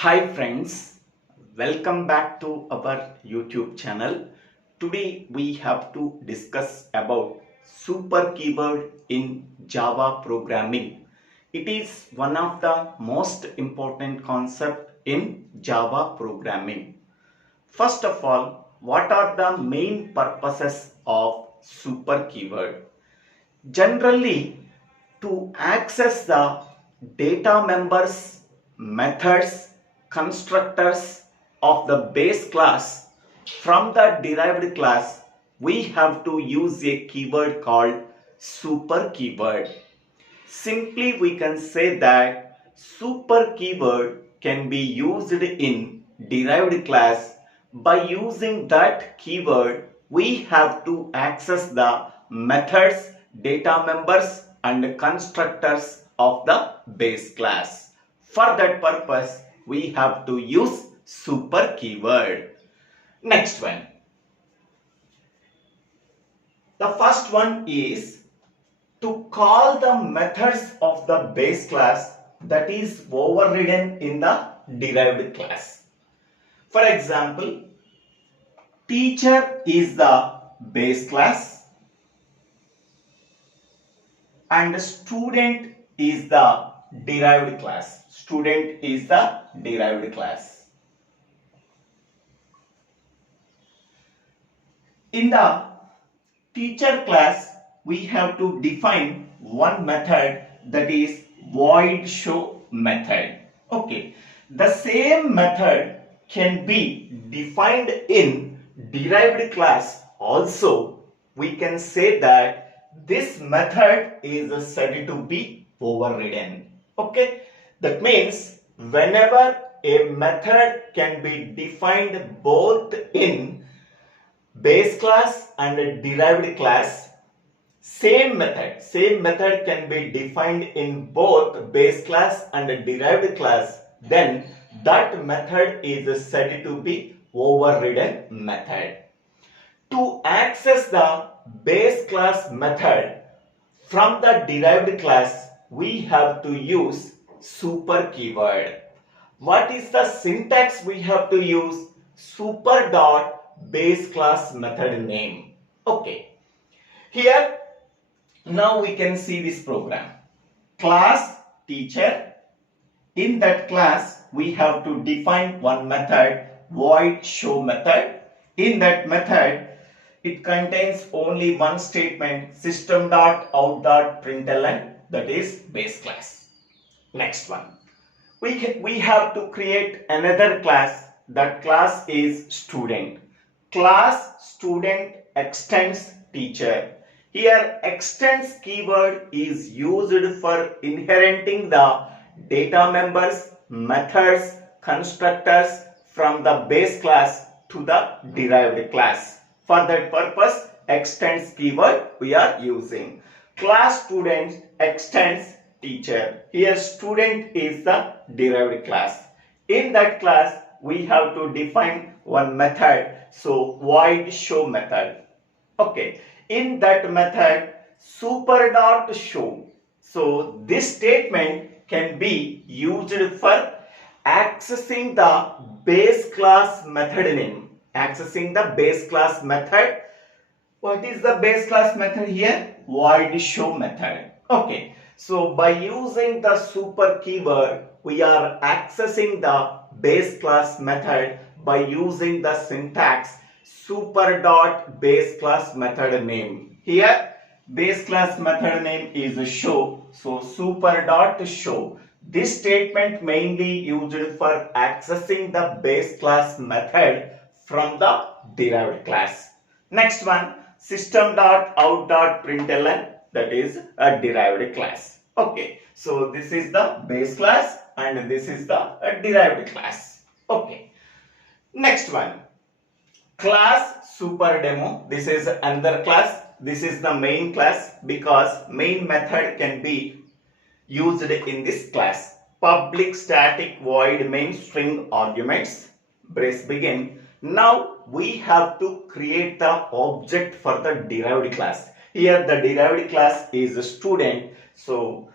Hi friends, welcome back to our YouTube channel. Today we have to discuss about super keyword in Java programming. It is one of the most important concept in Java programming. First of all, what are the main purposes of super keyword? Generally, to access the data members, methods, constructors of the base class from the derived class, we have to use a keyword called super keyword. Simply, we can say that super keyword can be used in derived class. By using that keyword, we have to access the methods, data members and constructors of the base class. For that purpose, we have to use super keyword. Next one. The first one is to call the methods of the base class that is overridden in the derived class. For example, teacher is the base class and student is the derived class. Student is the derived class. In the teacher class, we have to define one method, that is void show method. Okay, the same method can be defined in derived class also. We can say that this method is said to be overridden. Okay, that means whenever a method can be defined both in base class and derived class, same method can be defined in both base class and derived class, then that method is said to be overridden method. To access the base class method from the derived class, we have to use super keyword. What is the syntax we have to use? Super dot base class method name. Okay, here now we can see this program. Class teacher. In that class, we have to define one method, void show method. In that method, it contains only one statement, system.out.println, that is base class. Next one. We have to create another class. That class is student. Class student extends teacher. Here extends keyword is used for inheriting the data members, methods, constructors from the base class to the derived class. For that purpose, extends keyword we are using. Class student extends teacher. Here student is the derived class. In that class, we have to define one method, so void show method. Okay, in that method, super dot show. So this statement can be used for accessing the base class method name. Accessing the base class method. What is the base class method here? Void show method. Okay, so by using the super keyword, we are accessing the base class method by using the syntax super dot base class method name. Here base class method name is show, so super dot show. This statement mainly used for accessing the base class method from the derived class. Next one, system.out.println, that is a derived class. Okay, so this is the base class and this is the derived class. Okay, next one, class super demo. This is another class. This is the main class because main method can be used in this class. Public static void main string arguments, brace begin. Now we have to create the object for the derived class. Here the derived class is student, so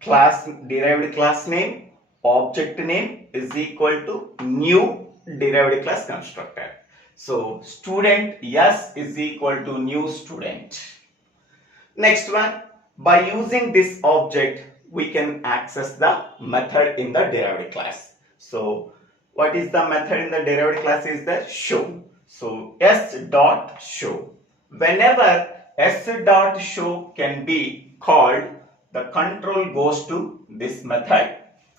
class derived class name object name is equal to new derived class constructor. So student yes is equal to new student. Next one, by using this object we can access the method in the derived class. So what is the method in the derived class is the show. So s dot show. Whenever s dot show can be called, the control goes to this method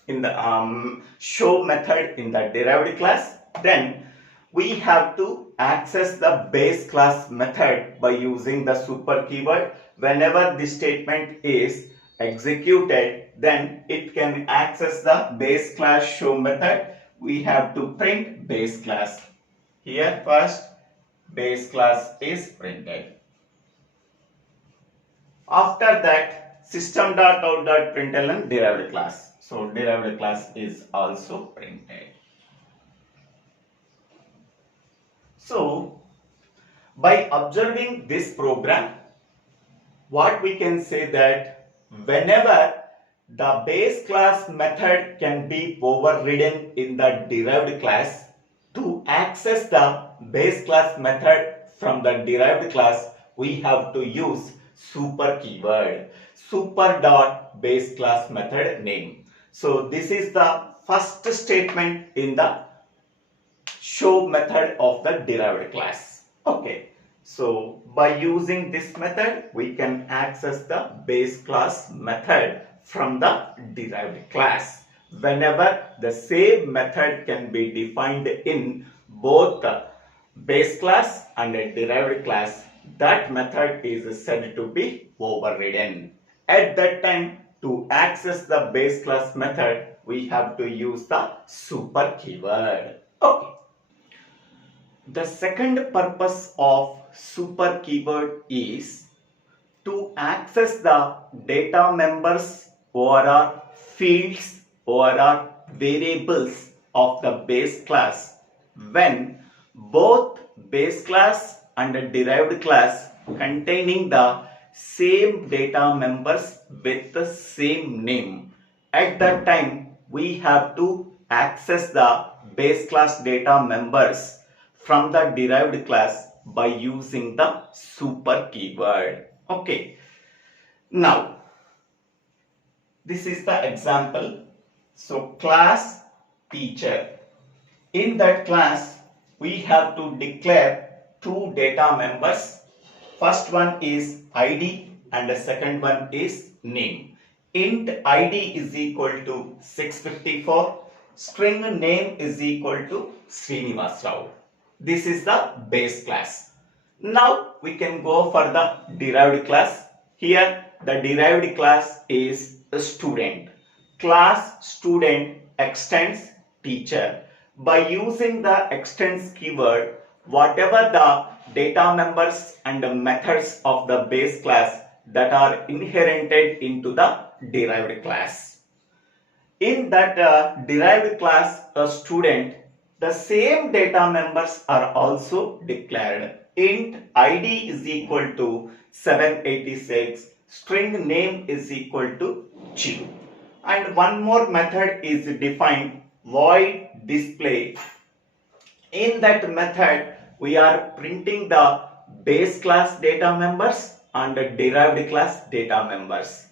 in the show method in the derived class. Then we have to access the base class method by using the super keyword. Whenever this statement is executed, then it can access the base class show method. We have to print base class. Here first base class is printed. After that system.out.println derived class. So derived class is also printed. So by observing this program, what we can say that whenever the base class method can be overridden in the derived class, to access the base class method from the derived class, we have to use super keyword, super dot base class method name. So this is the first statement in the show method of the derived class. Okay, so by using this method we can access the base class method from the derived class. Whenever the same method can be defined in both the base class and a derived class, that method is said to be overridden. At that time, to access the base class method, we have to use the super keyword. Okay. The second purpose of super keyword is to access the data members or fields or variables of the base class when both base class and a derived class containing the same data members with the same name. At that time, we have to access the base class data members from the derived class by using the super keyword. Okay. Now, this is the example. So, class teacher. In that class, we have to declare two data members. First one is ID and the second one is name. Int ID is equal to 654. String name is equal to Srinivas Rao. This is the base class. Now we can go for the derived class. Here the derived class is a student. Class student extends teacher. By using the extends keyword, whatever the data members and the methods of the base class that are inherited into the derived class. In that derived class student, the same data members are also declared. Int ID is equal to 786, string name is equal to Chiru. And one more method is defined, void display. In that method, we are printing the base class data members and the derived class data members.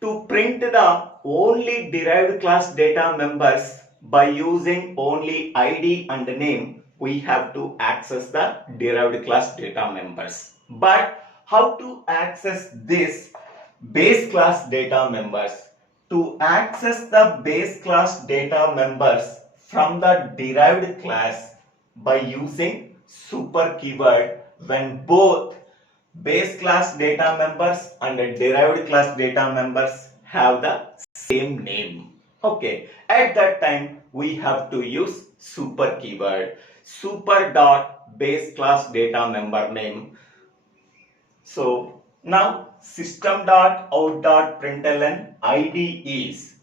To print the only derived class data members by using only ID and name, we have to access the derived class data members. But how to access this base class data members? To access the base class data members from the derived class by using super keyword when both base class data members and the derived class data members have the same name. Okay, at that time we have to use super keyword, super dot base class data member name. So now system.out.println ID is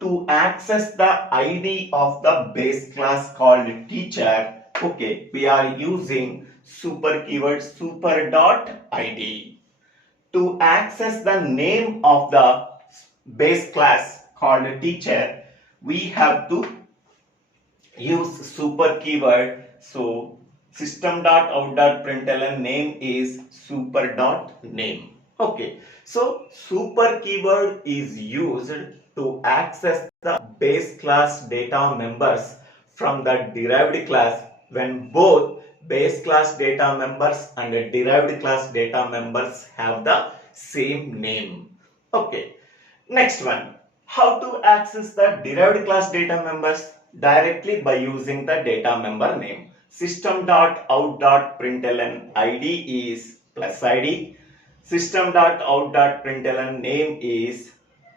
to access the ID of the base class called teacher. Okay, we are using super keyword super dot ID. To access the name of the base class called teacher, we have to use super keyword. So system.out.println name is super dot name. Okay, so super keyword is used to access the base class data members from the derived class when both base class data members and the derived class data members have the same name. Okay, next one. How to access the derived class data members? Directly by using the data member name. System.out.println ID is plus ID. System.out.println name is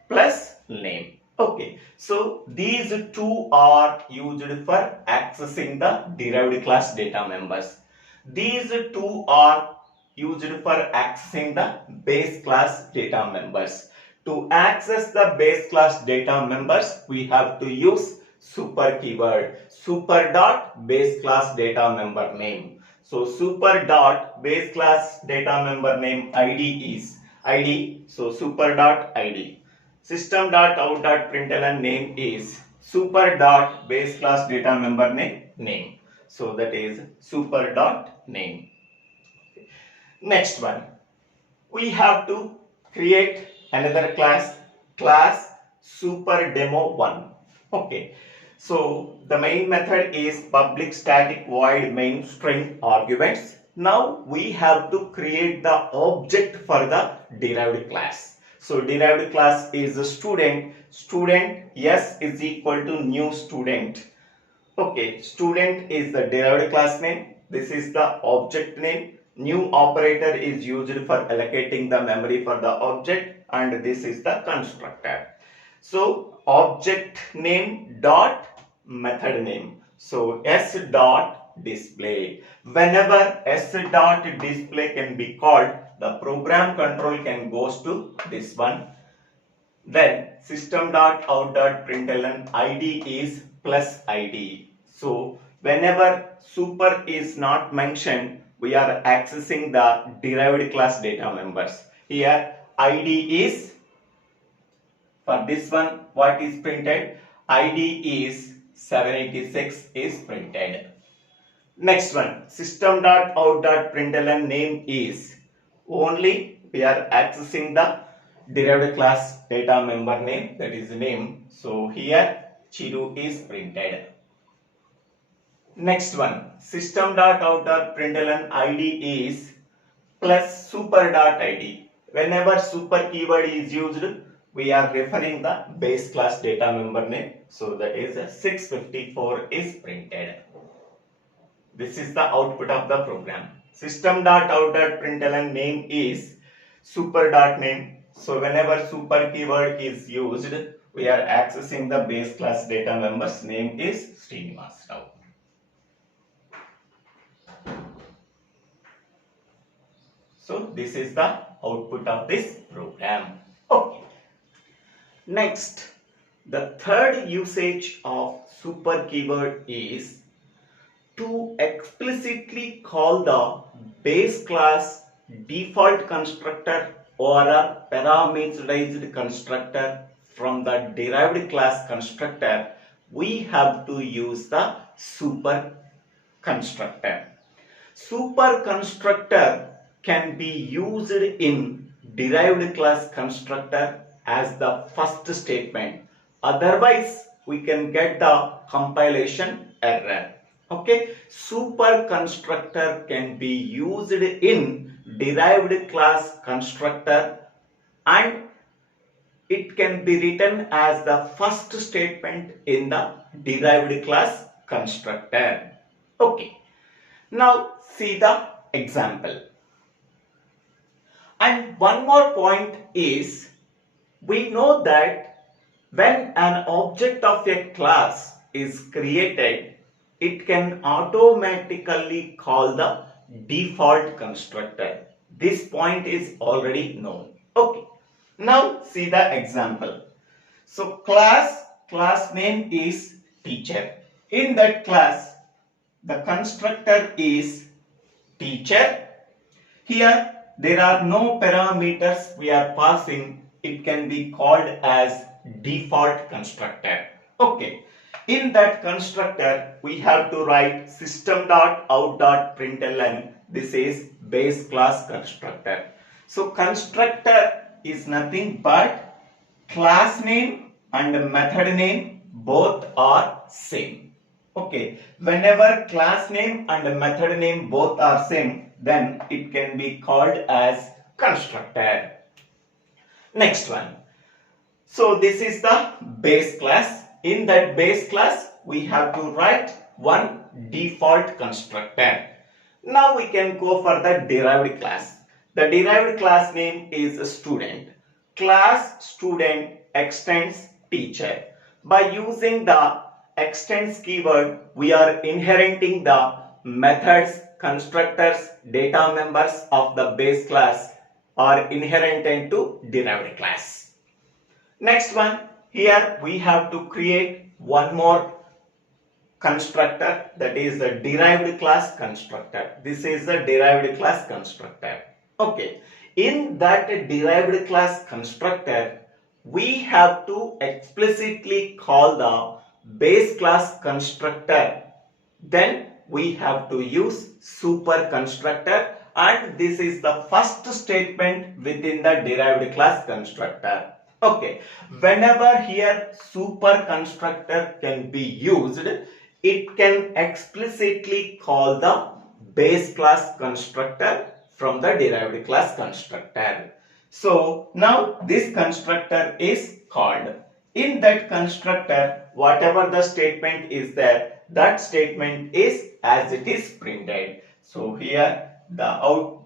plus name. Okay, so these two are used for accessing the derived class data members. These two are used for accessing the base class data members. To access the base class data members, we have to use super keyword, super dot base class data member name. So super dot base class data member name ID is ID. So super dot ID. System.out.println name is super dot base class data member name. So that is super dot name. Next one, we have to create another class super demo 1. Okay, so the main method is public static void main string arguments. Now we have to create the object for the derived class. So derived class is a student. S is equal to new student. Okay, student is the derived class name. This is the object name. New operator is used for allocating the memory for the object, and this is the constructor. So object name dot method name. So s dot display. Whenever s dot display can be called, the program control can goes to this one. Then system.out.println ID is plus ID. So whenever super is not mentioned, we are accessing the derived class data members. Here ID is, for this one, what is printed? ID is 786 is printed. Next one, system.out.println name is, only we are accessing the derived class data member name, that is name. So here Chiru is printed. Next one, system.out.println ID is plus super.id. Whenever super keyword is used, we are referring the base class data member name. So that is 654 is printed. This is the output of the program. System.out.println name is super.name. So whenever super keyword is used, we are accessing the base class data members name is Srinivas Rao. So this is the output of this program. Okay. Next, the third usage of super keyword is to explicitly call the base class default constructor or a parameterized constructor from the derived class constructor. We have to use the super constructor. Super constructor can be used in derived class constructor as the first statement. Otherwise, we can get the compilation error. Okay, super constructor can be used in derived class constructor and it can be written as the first statement in the derived class constructor. Okay, now see the example. And one more point is, we know that when an object of a class is created, it can automatically call the default constructor. This point is already known. Okay, now see the example. So class name is teacher. In that class, the constructor is teacher. Here there are no parameters we are passing. It can be called as default constructor. Okay. In that constructor, we have to write system.out.println. This is base class constructor. So constructor is nothing but class name and method name both are same. Okay. Whenever class name and method name both are same, then it can be called as constructor. Next one. So this is the base class. In that base class, we have to write one default constructor. Now we can go for the derived class. The derived class name is student. Class student extends teacher. By using the extends keyword, we are inheriting the methods, constructors, data members of the base class are inherent into derived class. Next one, here we have to create one more constructor, that is the derived class constructor. This is the derived class constructor. Okay, in that derived class constructor, we have to explicitly call the base class constructor. Then we have to use super constructor, and this is the first statement within the derived class constructor. Okay, whenever here super constructor can be used, it can explicitly call the base class constructor from the derived class constructor. So now this constructor is called. In that constructor, whatever the statement is there, that statement is as it is printed. So here the out.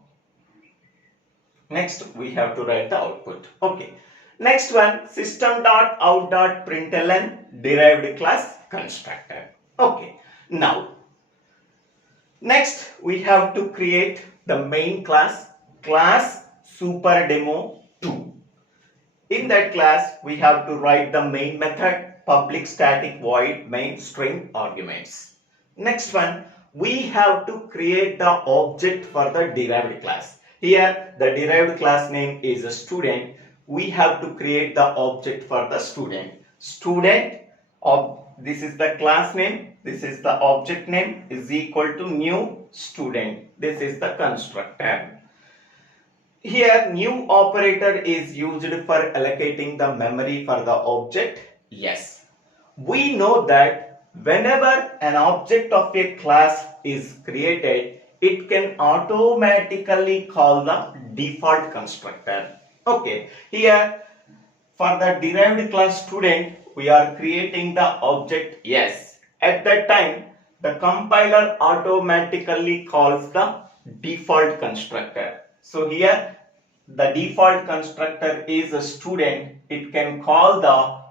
Next we have to write the output. Okay. Next one, system.out.println derived class constructor. Okay. Now, next we have to create the main class superdemo2. In that class, we have to write the main method public static void main string arguments. Next one, we have to create the object for the derived class. Here, the derived class name is a student. We have to create the object for the student. Student of this is the class name, this is the object name is equal to new student. This is the constructor. Here new operator is used for allocating the memory for the object. Yes. We know that whenever an object of a class is created, it can automatically call the default constructor. Okay, here for the derived class student, we are creating the object yes. At that time, the compiler automatically calls the default constructor. So here, the default constructor is a student. It can call the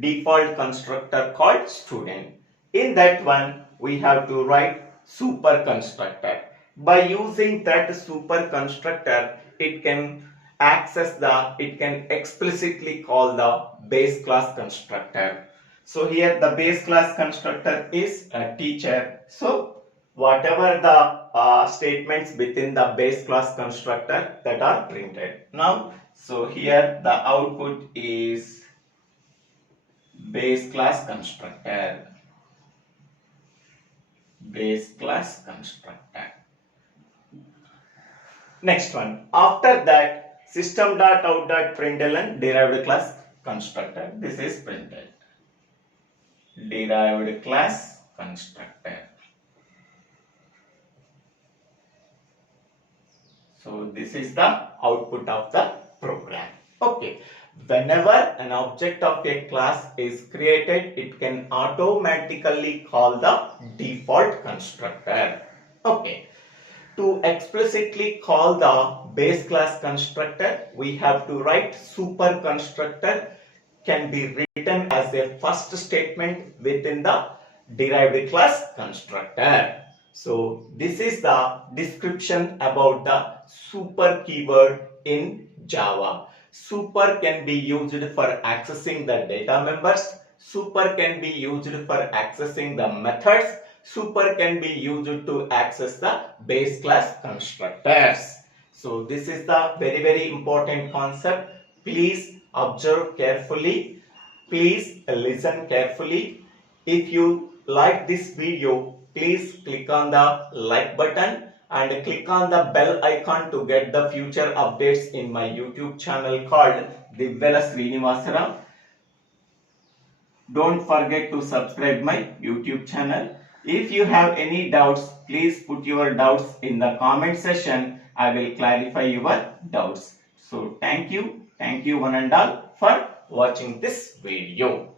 default constructor called student. In that one, we have to write super constructor. By using that super constructor, it can explicitly call the base class constructor. So here the base class constructor is a teacher. So whatever the statements within the base class constructor that are printed. Now, so here the output is base class constructor. Base class constructor. Next one. After that, system.out.println derived class constructor. This is printed. Derived class constructor. So this is the output of the program. Okay. Whenever an object of a class is created, it can automatically call the default constructor. Okay. To explicitly call the base class constructor, we have to write super constructor can be written as a first statement within the derived class constructor. So this is the description about the super keyword in Java. Super can be used for accessing the data members. Super can be used for accessing the methods. Super can be used to access the base class constructors. So this is the very important concept. Please observe carefully. Please listen carefully. If you like this video, please click on the like button and click on the bell icon to get the future updates in my YouTube channel called Divvela Srinivasara. Don't forget to subscribe my YouTube channel. If you have any doubts, please put your doubts in the comment section. I will clarify your doubts. So thank you one and all for watching this video.